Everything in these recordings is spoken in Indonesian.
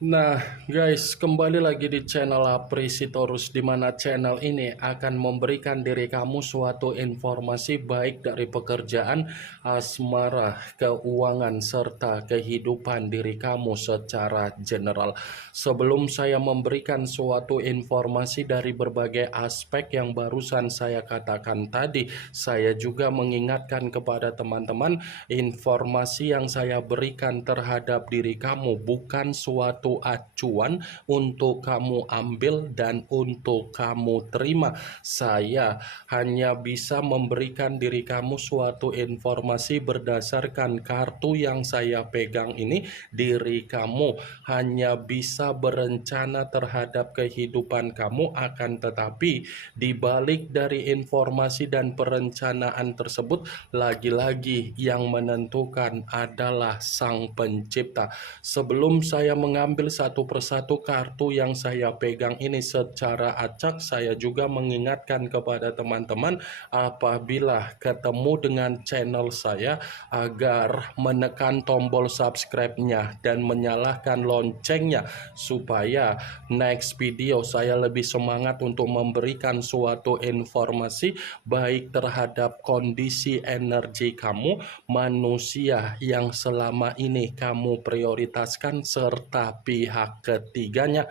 Nah, guys, kembali lagi di channel Aprisitorus, di mana channel ini akan memberikan diri kamu suatu informasi baik dari pekerjaan, asmara, keuangan, serta kehidupan diri kamu secara general. Sebelum saya memberikan suatu informasi dari berbagai aspek yang barusan saya katakan tadi, saya juga mengingatkan kepada teman-teman, informasi yang saya berikan terhadap diri kamu bukan suatu acuan untuk kamu ambil dan untuk kamu terima. Saya hanya bisa memberikan diri kamu suatu informasi berdasarkan kartu yang saya pegang ini. Diri kamu hanya bisa berencana terhadap kehidupan kamu, akan tetapi di balik dari informasi dan perencanaan tersebut, lagi-lagi yang menentukan adalah Sang Pencipta. Sebelum saya mengambil satu persatu kartu yang saya pegang ini secara acak, saya juga mengingatkan kepada teman-teman apabila ketemu dengan channel saya agar menekan tombol subscribe-nya dan menyalakan loncengnya supaya next video saya lebih semangat untuk memberikan suatu informasi baik terhadap kondisi energi kamu, manusia yang selama ini kamu prioritaskan, serta pihak ketiganya.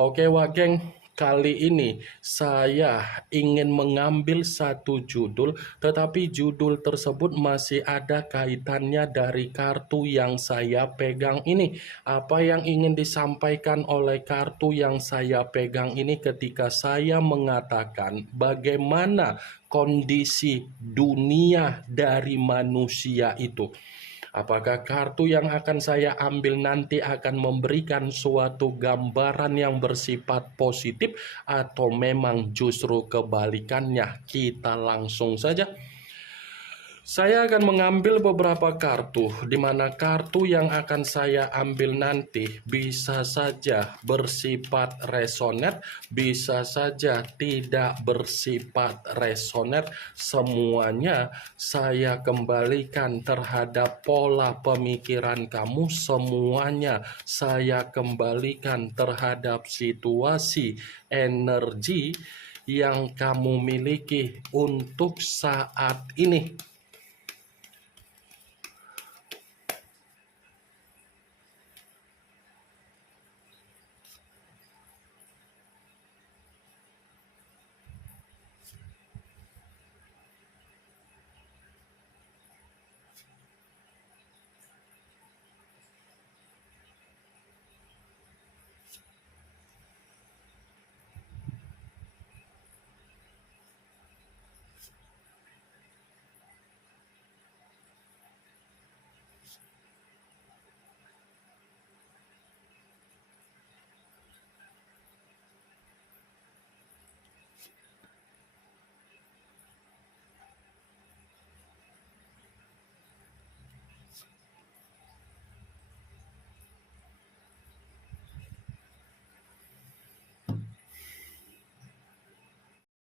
Oke, Wageng. Kali ini saya ingin mengambil satu judul, tetapi judul tersebut masih ada kaitannya dari kartu yang saya pegang ini. Apa yang ingin disampaikan oleh kartu yang saya pegang ini ketika saya mengatakan bagaimana kondisi dunia dari manusia itu? Apakah kartu yang akan saya ambil nanti akan memberikan suatu gambaran yang bersifat positif atau memang justru kebalikannya? Kita langsung saja. Saya akan mengambil beberapa kartu, di mana kartu yang akan saya ambil nanti bisa saja bersifat resonate, bisa saja tidak bersifat resonate. Semuanya saya kembalikan terhadap pola pemikiran kamu, semuanya saya kembalikan terhadap situasi energi yang kamu miliki untuk saat ini.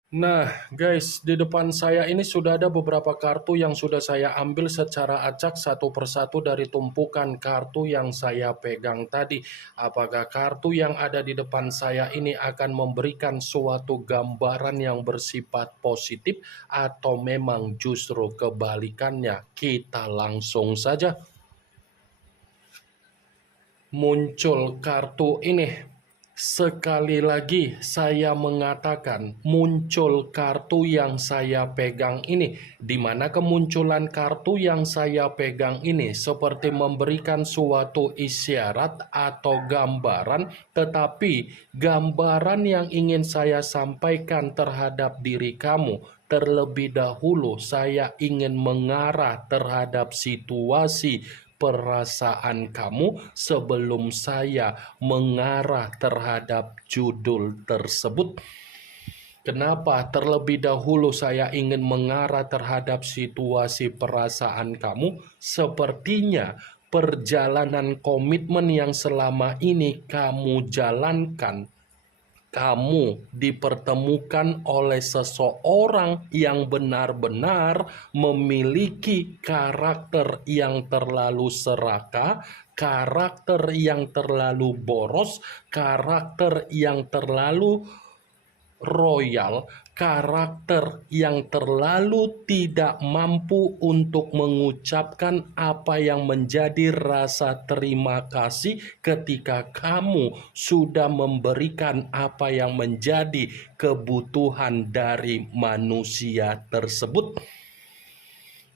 Nah, guys, di depan saya ini sudah ada beberapa kartu yang sudah saya ambil secara acak satu persatu dari tumpukan kartu yang saya pegang tadi. Apakah kartu yang ada di depan saya ini akan memberikan suatu gambaran yang bersifat positif atau memang justru kebalikannya? Kita langsung saja. Muncul kartu ini. Sekali lagi saya mengatakan muncul kartu yang saya pegang ini, di mana kemunculan kartu yang saya pegang ini seperti memberikan suatu isyarat atau gambaran, tetapi gambaran yang ingin saya sampaikan terhadap diri kamu terlebih dahulu saya ingin mengarah terhadap situasi perasaan kamu sebelum saya mengarah terhadap judul tersebut. Kenapa terlebih dahulu saya ingin mengarah terhadap situasi perasaan kamu? Sepertinya perjalanan komitmen yang selama ini kamu jalankan kamu dipertemukan oleh seseorang yang benar-benar memiliki karakter yang terlalu serakah, karakter yang terlalu boros, karakter yang terlalu royal, karakter yang terlalu tidak mampu untuk mengucapkan apa yang menjadi rasa terima kasih ketika kamu sudah memberikan apa yang menjadi kebutuhan dari manusia tersebut.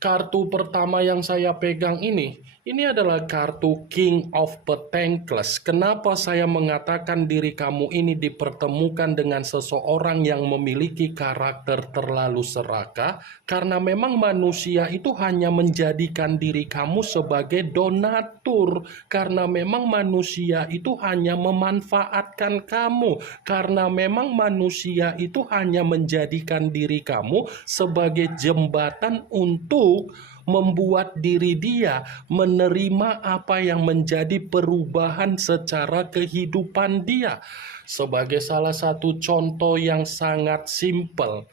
Kartu pertama yang saya pegang ini adalah kartu King of Pentacles. Kenapa saya mengatakan diri kamu ini dipertemukan dengan seseorang yang memiliki karakter terlalu serakah? Karena memang manusia itu hanya menjadikan diri kamu sebagai donatur. Karena memang manusia itu hanya memanfaatkan kamu. Karena memang manusia itu hanya menjadikan diri kamu sebagai jembatan untuk membuat diri dia menerima apa yang menjadi perubahan secara kehidupan dia. Sebagai salah satu contoh yang sangat simpel,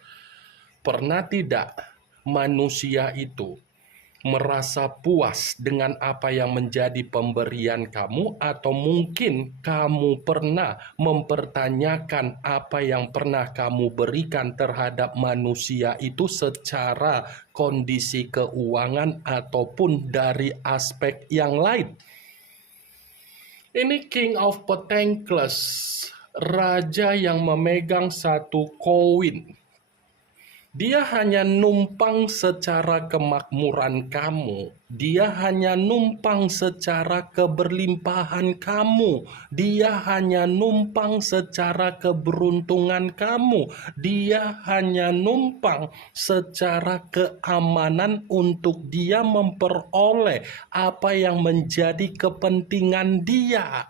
pernah tidak manusia itu merasa puas dengan apa yang menjadi pemberian kamu, atau mungkin kamu pernah mempertanyakan apa yang pernah kamu berikan terhadap manusia itu secara kondisi keuangan ataupun dari aspek yang lain? Ini King of Pentacles, raja yang memegang satu koin. Dia hanya numpang secara kemakmuran kamu. Dia hanya numpang secara keberlimpahan kamu. Dia hanya numpang secara keberuntungan kamu. Dia hanya numpang secara keamanan untuk dia memperoleh apa yang menjadi kepentingan dia.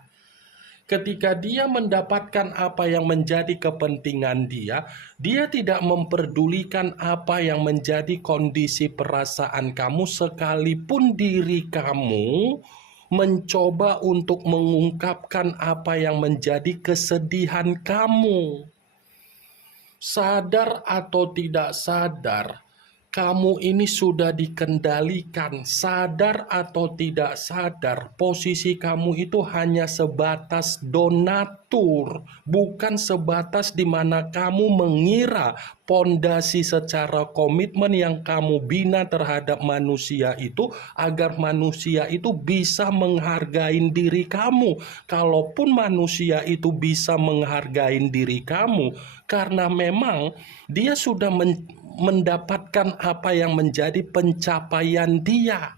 Ketika dia mendapatkan apa yang menjadi kepentingan dia, dia tidak memperdulikan apa yang menjadi kondisi perasaan kamu, sekalipun diri kamu mencoba untuk mengungkapkan apa yang menjadi kesedihan kamu. Sadar atau tidak sadar, kamu ini sudah dikendalikan. Sadar atau tidak sadar, posisi kamu itu hanya sebatas donatur, bukan sebatas di mana kamu mengira pondasi secara komitmen yang kamu bina terhadap manusia itu agar manusia itu bisa menghargai diri kamu. Kalaupun manusia itu bisa menghargai diri kamu, karena memang dia sudah mendapatkan apa yang menjadi pencapaian dia.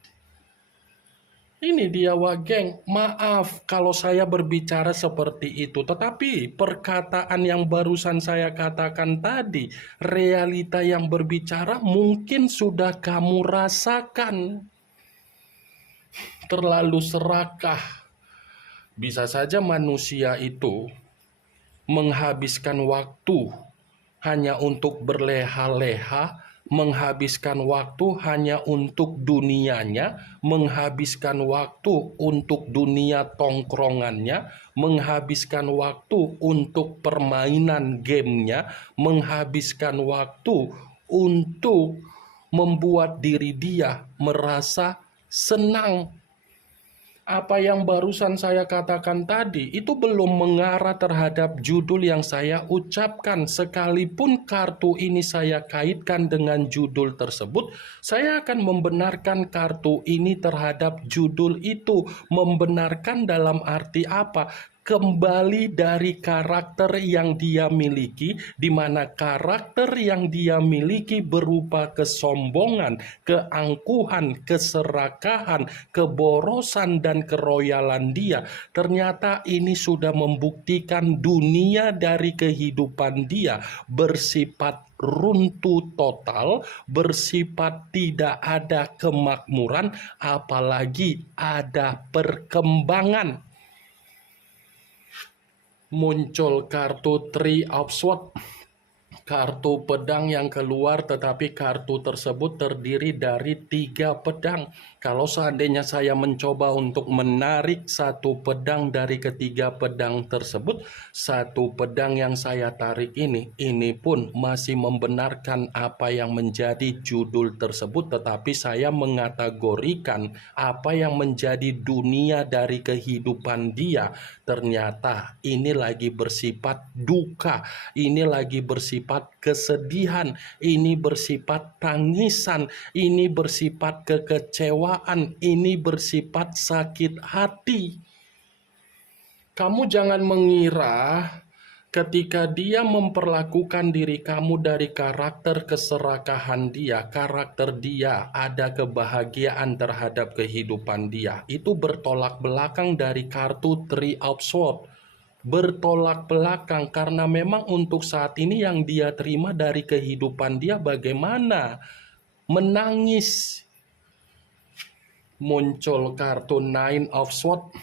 Ini dia geng, maaf kalau saya berbicara seperti itu, tetapi perkataan yang barusan saya katakan tadi, realita yang berbicara mungkin sudah kamu rasakan. Terlalu serakah. Bisa saja manusia itu menghabiskan waktu hanya untuk berleha-leha, menghabiskan waktu hanya untuk dunianya, menghabiskan waktu untuk dunia tongkrongannya, menghabiskan waktu untuk permainan gamenya, menghabiskan waktu untuk membuat diri dia merasa senang. Apa yang barusan saya katakan tadi itu belum mengarah terhadap judul yang saya ucapkan. Sekalipun kartu ini saya kaitkan dengan judul tersebut, saya akan membenarkan kartu ini terhadap judul itu. Membenarkan dalam arti apa? Kembali dari karakter yang dia miliki, di mana karakter yang dia miliki berupa kesombongan, keangkuhan, keserakahan, keborosan, dan keroyalan dia. Ternyata ini sudah membuktikan dunia dari kehidupan dia bersifat runtuh total, bersifat tidak ada kemakmuran, apalagi ada perkembangan. Muncul kartu Three of Swords. kartu pedang yang keluar, tetapi kartu tersebut terdiri dari 3 pedang. Kalau seandainya saya mencoba untuk menarik satu pedang dari ketiga pedang tersebut, satu pedang yang saya tarik ini pun masih membenarkan apa yang menjadi judul tersebut, tetapi saya mengategorikan apa yang menjadi dunia dari kehidupan dia. Ternyata ini lagi bersifat duka, ini lagi bersifat kesedihan, ini bersifat tangisan, ini bersifat kekecewaan, ini bersifat sakit hati. Kamu jangan mengira ketika dia memperlakukan diri kamu dari karakter keserakahan dia, karakter dia ada kebahagiaan terhadap kehidupan dia. Itu bertolak belakang dari kartu Three of Swords. Bertolak belakang karena memang untuk saat ini yang dia terima dari kehidupan dia bagaimana? Menangis. Muncul kartu Nine of Swords,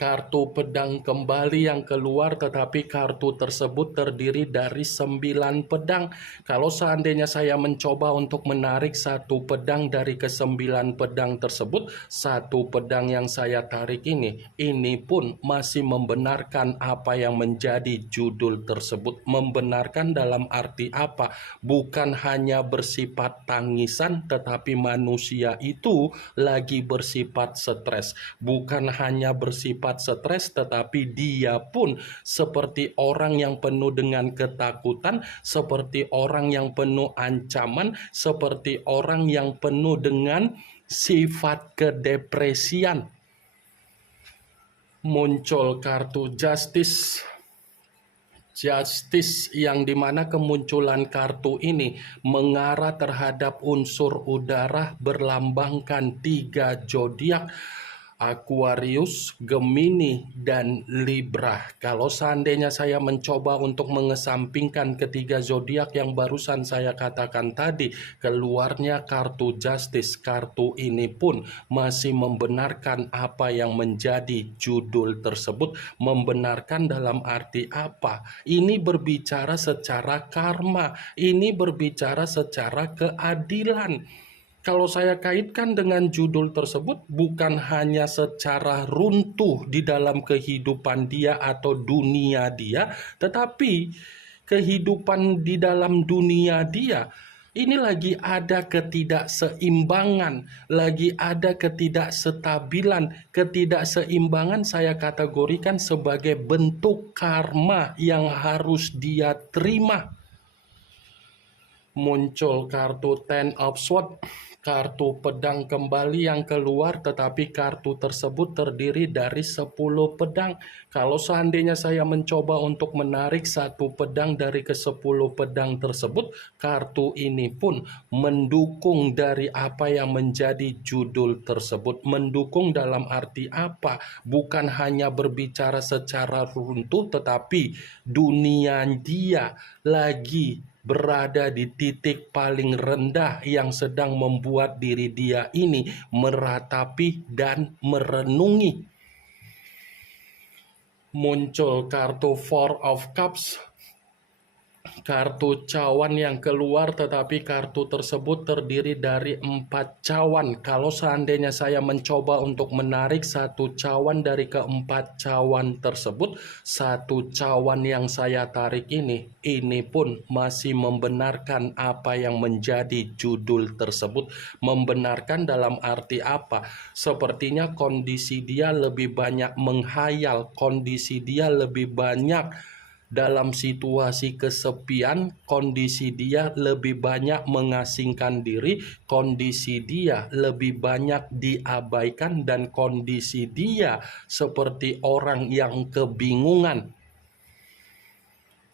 kartu pedang kembali yang keluar, tetapi kartu tersebut terdiri dari 9 pedang. Kalau seandainya saya mencoba untuk menarik satu pedang dari ke-9 pedang tersebut, satu pedang yang saya tarik ini pun masih membenarkan apa yang menjadi judul tersebut. Membenarkan dalam arti apa? Bukan hanya bersifat tangisan, tetapi manusia itu lagi bersifat stres. Bukan hanya bersifat stres, tetapi dia pun seperti orang yang penuh dengan ketakutan, seperti orang yang penuh ancaman, seperti orang yang penuh dengan sifat kedepresian. Muncul kartu Justice. Justice yang dimana kemunculan kartu ini mengarah terhadap unsur udara berlambangkan 3 zodiak, Aquarius, Gemini, dan Libra. Kalau seandainya saya mencoba untuk mengesampingkan ketiga zodiak yang barusan saya katakan tadi, keluarnya kartu Justice. Kartu ini pun masih membenarkan apa yang menjadi judul tersebut. Membenarkan dalam arti apa? Ini berbicara secara karma, ini berbicara secara keadilan. Kalau saya kaitkan dengan judul tersebut, bukan hanya secara runtuh di dalam kehidupan dia atau dunia dia, tetapi kehidupan di dalam dunia dia ini lagi ada ketidakseimbangan, lagi ada ketidakstabilan. Ketidakseimbangan saya kategorikan sebagai bentuk karma yang harus dia terima. Muncul kartu Ten of Swords, kartu pedang kembali yang keluar, tetapi kartu tersebut terdiri dari 10 pedang. Kalau seandainya saya mencoba untuk menarik satu pedang dari ke-10 pedang tersebut, kartu ini pun mendukung dari apa yang menjadi judul tersebut. Mendukung dalam arti apa? Bukan hanya berbicara secara runtuh, tetapi dunia dia lagi berada di titik paling rendah yang sedang membuat diri dia ini meratapi dan merenungi. Muncul kartu Four of Cups, kartu cawan yang keluar, tetapi kartu tersebut terdiri dari 4 cawan. Kalau seandainya saya mencoba untuk menarik satu cawan dari ke-4 cawan tersebut, satu cawan yang saya tarik ini pun masih membenarkan apa yang menjadi judul tersebut. Membenarkan dalam arti apa? Sepertinya kondisi dia lebih banyak menghayal, kondisi dia lebih banyak dalam situasi kesepian, kondisi dia lebih banyak mengasingkan diri, kondisi dia lebih banyak diabaikan, dan kondisi dia seperti orang yang kebingungan.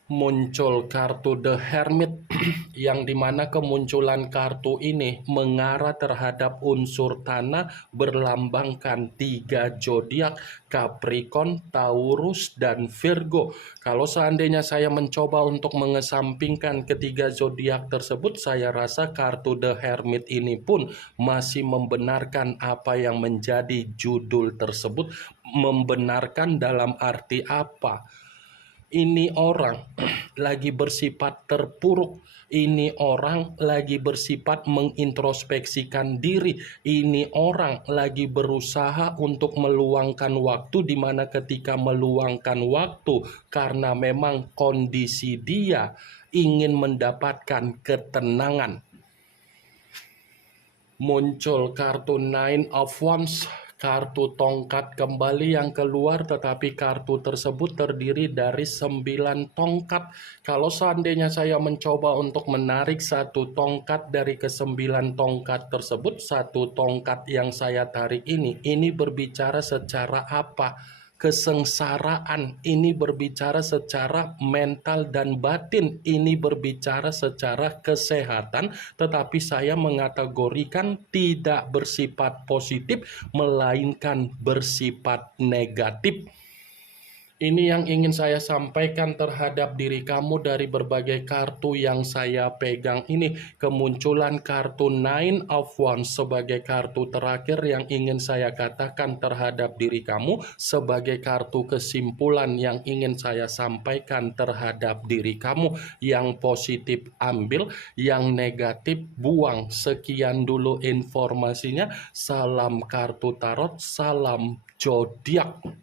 Muncul kartu The Hermit yang dimana kemunculan kartu ini mengarah terhadap unsur tanah berlambangkan 3 zodiak, Capricorn, Taurus, dan Virgo. Kalau seandainya saya mencoba untuk mengesampingkan ketiga zodiak tersebut, saya rasa kartu The Hermit ini pun masih membenarkan apa yang menjadi judul tersebut. Membenarkan dalam arti apa? Ini orang lagi bersifat terpuruk. Ini orang lagi bersifat mengintrospeksikan diri. Ini orang lagi berusaha untuk meluangkan waktu, di mana ketika meluangkan waktu karena memang kondisi dia ingin mendapatkan ketenangan. Muncul kartu Nine of Wands, kartu tongkat kembali yang keluar, tetapi kartu tersebut terdiri dari 9 tongkat. Kalau seandainya saya mencoba untuk menarik satu tongkat dari ke-9 tongkat tersebut, satu tongkat yang saya tarik ini berbicara secara apa? Kesengsaraan. Ini berbicara secara mental dan batin, ini berbicara secara kesehatan, tetapi saya mengategorikan tidak bersifat positif melainkan bersifat negatif. Ini yang ingin saya sampaikan terhadap diri kamu dari berbagai kartu yang saya pegang ini. Kemunculan kartu Nine of Wands sebagai kartu terakhir yang ingin saya katakan terhadap diri kamu, sebagai kartu kesimpulan yang ingin saya sampaikan terhadap diri kamu. Yang positif ambil, yang negatif buang. Sekian dulu informasinya. Salam kartu tarot, salam zodiak.